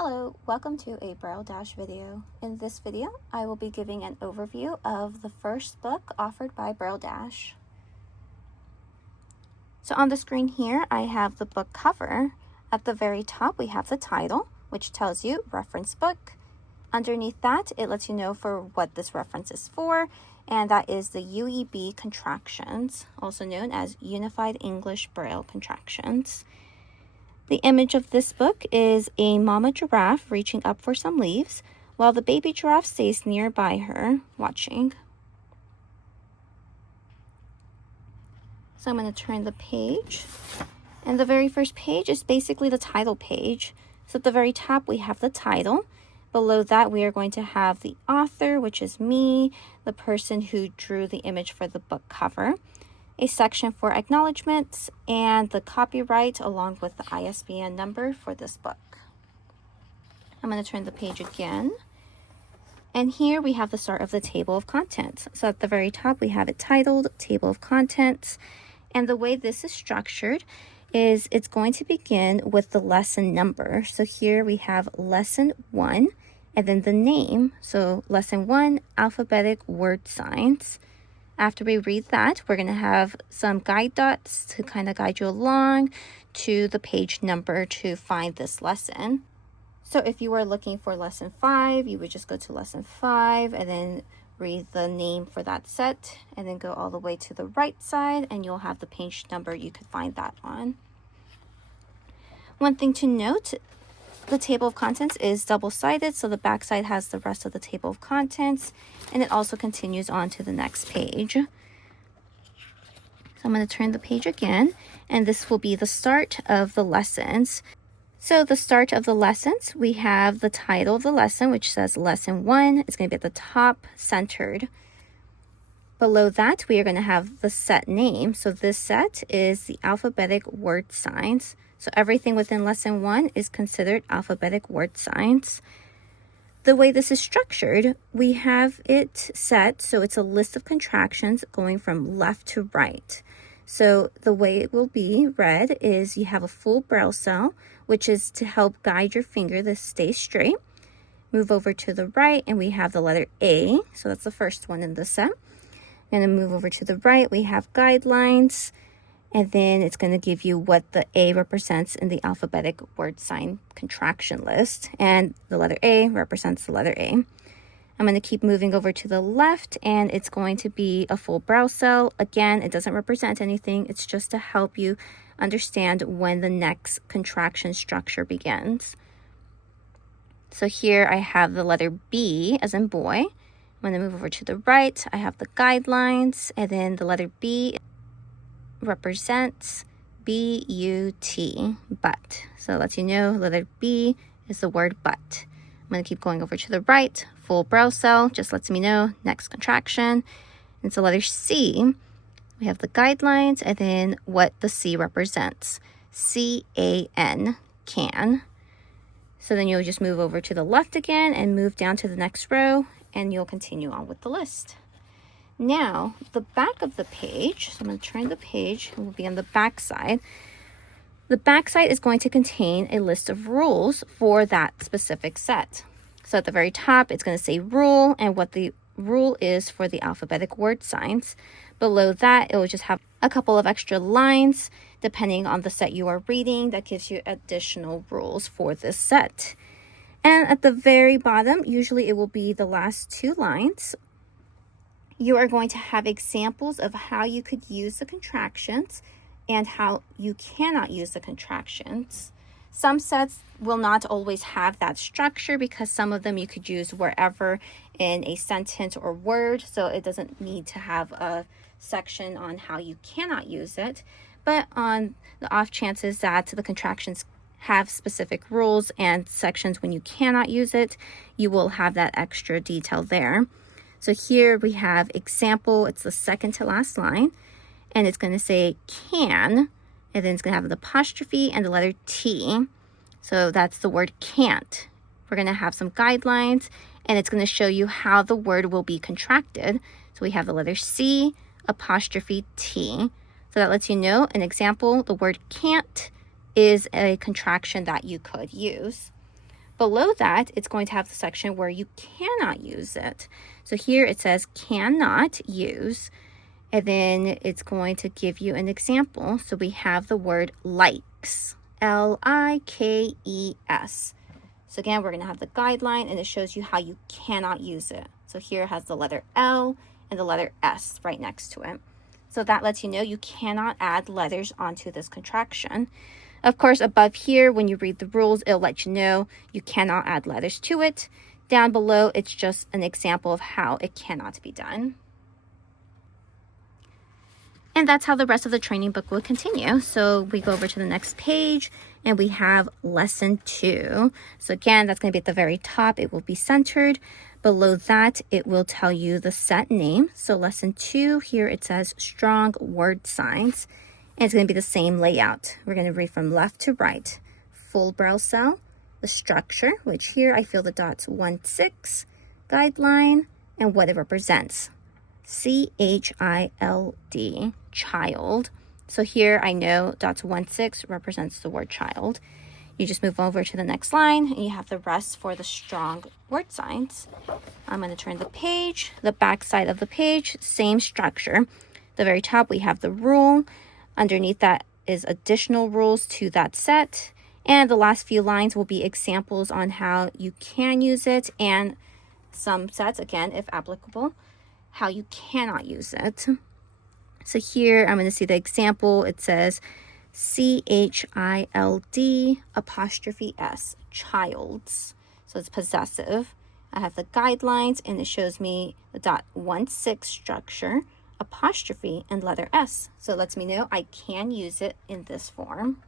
Hello, welcome to a Braille Dash video. In this video, I will be giving an overview of the first book offered by Braille Dash. So on the screen here, I have the book cover. At the very top, we have the title, which tells you reference book. Underneath that, it lets you know for what this reference is for, and that is the UEB contractions, also known as Unified English Braille Contractions. The image of this book is a mama giraffe reaching up for some leaves, while the baby giraffe stays nearby her, watching. So I'm going to turn the page, and the very first page is basically the title page. So at the very top, we have the title. Below that, we are going to have the author, which is me, the person who drew the image for the book cover, a section for acknowledgments, and the copyright along with the ISBN number for this book. I'm going to turn the page again. And here we have the start of the table of contents. So at the very top, we have it titled Table of Contents. And the way this is structured is it's going to begin with the lesson number. So here we have lesson 1 and then the name. So lesson 1, alphabetic word signs. After we read that, we're going to have some guide dots to kind of guide you along to the page number to find this lesson. So if you were looking for lesson 5, you would just go to lesson 5 and then read the name for that set and then go all the way to the right side and you'll have the page number you could find that on. One thing to note, the table of contents is double-sided, so the back side has the rest of the table of contents, and it also continues on to the next page. So I'm going to turn the page again, and this will be the start of the lessons. So the start of the lessons, we have the title of the lesson, which says lesson 1. It's going to be at the top, centered. Below that, we are going to have the set name. So this set is the alphabetic word signs. So everything within lesson 1 is considered alphabetic word signs. The way this is structured, we have it set so it's a list of contractions going from left to right. So the way it will be read is you have a full braille cell, which is to help guide your finger to stay straight. Move over to the right and we have the letter A. So that's the first one in the set. And then move over to the right, we have guidelines. And then it's going to give you what the A represents in the alphabetic word sign contraction list. And the letter A represents the letter A. I'm going to keep moving over to the left, and it's going to be a full braille cell. Again, it doesn't represent anything. It's just to help you understand when the next contraction structure begins. So here I have the letter B as in boy. I'm going to move over to the right. I have the guidelines, and then the letter B represents B-U-T, but. So it lets you know letter B is the word but. I'm going to keep going over to the right. Full braille cell just lets me know next contraction. It's the letter C. We have the guidelines and then what the C represents. C-A-N, can. So then you'll just move over to the left again and move down to the next row and you'll continue on with the list. Now, the back of the page, so I'm going to turn the page, it will be on the back side. The back side is going to contain a list of rules for that specific set. So at the very top, it's going to say rule and what the rule is for the alphabetic word signs. Below that, it will just have a couple of extra lines depending on the set you are reading that gives you additional rules for this set. And at the very bottom, usually it will be the last 2 lines. You are going to have examples of how you could use the contractions and how you cannot use the contractions. Some sets will not always have that structure because some of them you could use wherever in a sentence or word, so it doesn't need to have a section on how you cannot use it. But on the off chances that the contractions have specific rules and sections when you cannot use it, you will have that extra detail there. So here we have example, it's the second to last line, and it's going to say can, and then it's going to have an apostrophe and the letter T. So that's the word can't. We're going to have some guidelines, and it's going to show you how the word will be contracted. So we have the letter C, apostrophe T. So that lets you know an example, the word can't is a contraction that you could use. Below that, it's going to have the section where you cannot use it. So here it says cannot use, and then it's going to give you an example. So we have the word likes, L-I-K-E-S. So again, we're going to have the guideline, and it shows you how you cannot use it. So here it has the letter L and the letter S right next to it. So that lets you know you cannot add letters onto this contraction. Of course, above here, when you read the rules, it'll let you know you cannot add letters to it. Down below, it's just an example of how it cannot be done. And that's how the rest of the training book will continue. So we go over to the next page and we have lesson 2. So again, that's going to be at the very top. It will be centered. Below that, it will tell you the set name. So lesson 2, here it says strong word signs. And it's going to be the same layout. We're going to read from left to right. Full braille cell, the structure, which here I feel the dots 1, 6, guideline, and what it represents. C-H-I-L-D, child. So here I know dots 1, 6 represents the word child. You just move over to the next line and you have the rest for the strong word signs. I'm going to turn the page, the back side of the page, same structure. The very top we have the rule. Underneath that is additional rules to that set. And the last few lines will be examples on how you can use it, and some sets, again, if applicable, how you cannot use it. So here I'm going to see the example. It says C-H-I-L-D apostrophe S, childs. So it's possessive. I have the guidelines and it shows me the dot 1, 6 structure, apostrophe, and letter S. So it lets me know I can use it in this form.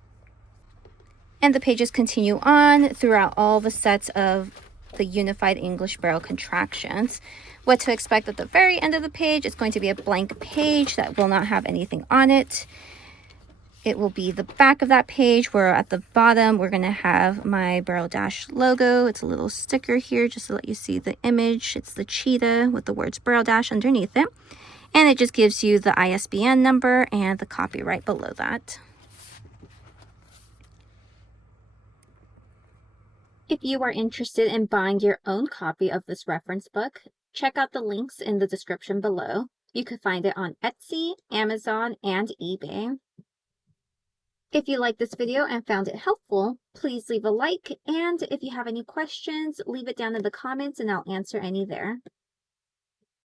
And the pages continue on throughout all the sets of the Unified English Braille Contractions. What to expect at the very end of the page is going to be a blank page that will not have anything on it. It will be the back of that page where at the bottom we're going to have my Braille Dash logo. It's a little sticker here just to let you see the image. It's the cheetah with the words Braille Dash underneath it. And it just gives you the ISBN number and the copyright below that. If you are interested in buying your own copy of this reference book, check out the links in the description below. You can find it on Etsy, Amazon, and eBay. If you liked this video and found it helpful, please leave a like, and if you have any questions, leave it down in the comments and I'll answer any there.